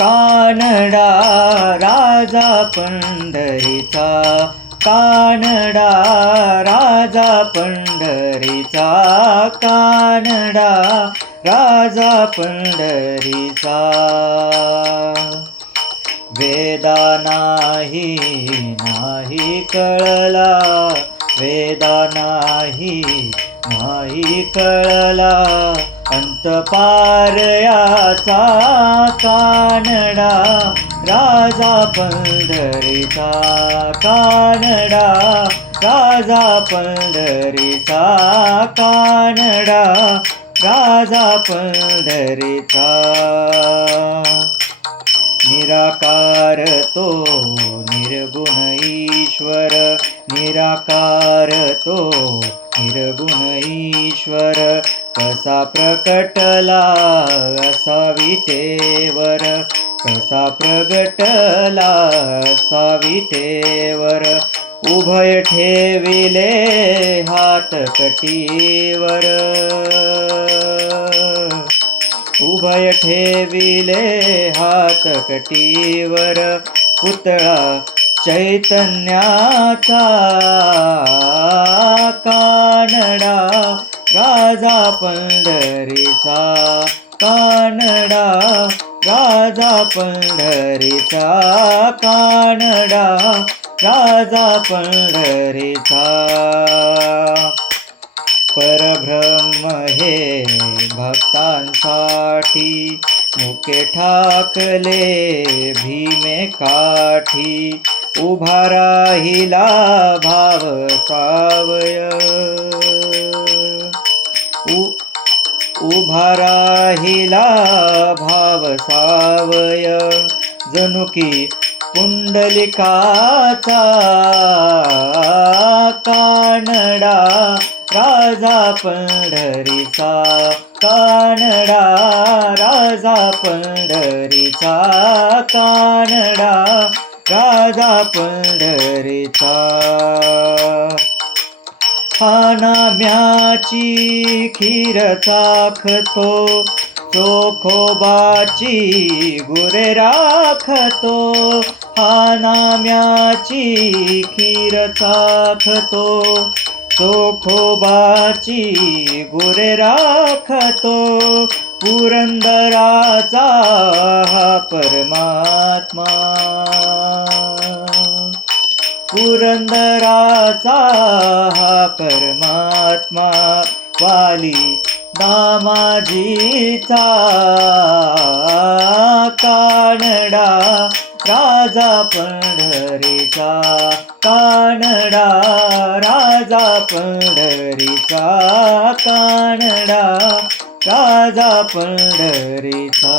कानडा राजा पंढरीचा, कानडा राजा पंढरीचा, कानडा राजा पंढरीचा. वेदा नाही कळला, वेदा नाही कळला, अंतपार याचा कानडा राजा पंढरीचा, कानडा राजा पंढरीचा, कानडा राजा पंढरीचा. निराकार तो निर्गुण ईश्वर, निराकार तो निर्गुण ईश्वर, कसा प्रकटला असा विटेवर, कसा प्रगटला असा विटेवर. उभय ठेविले हात कटीवर, उभय ठेविले हात कटीवर, पुतळा चैतन्याचा कानडा राजा पंढरीचा, कानडा राजा पंढरीचा, कानडा राजा पंढरीचा. परब्रह्म हे भक्तांसाठी मुके ठाकले भीमे काठी, उभा राहिला भाव सावय, उभा राहिला भाव सावय, जणू की पुंडलिकाचा कानडा राजा पंढरीचा, कानडा राजा पंढरीचा, कानडा राजा पंढरीचा. हा नाम्याची खीर चाखतो, चोखोबाची गुरे राखतो, हा नाम्याची खीर चाखतो, चोखोबाची गुरे राखतो. पुरंदराचा हा परमात्मा, पुरंदराचा हा परमात्मा, वाली दामाजीचा कानडा राजा पंढरीचा, कानडा राजा पंढरीचा, कानडा राजा पंढरीचा.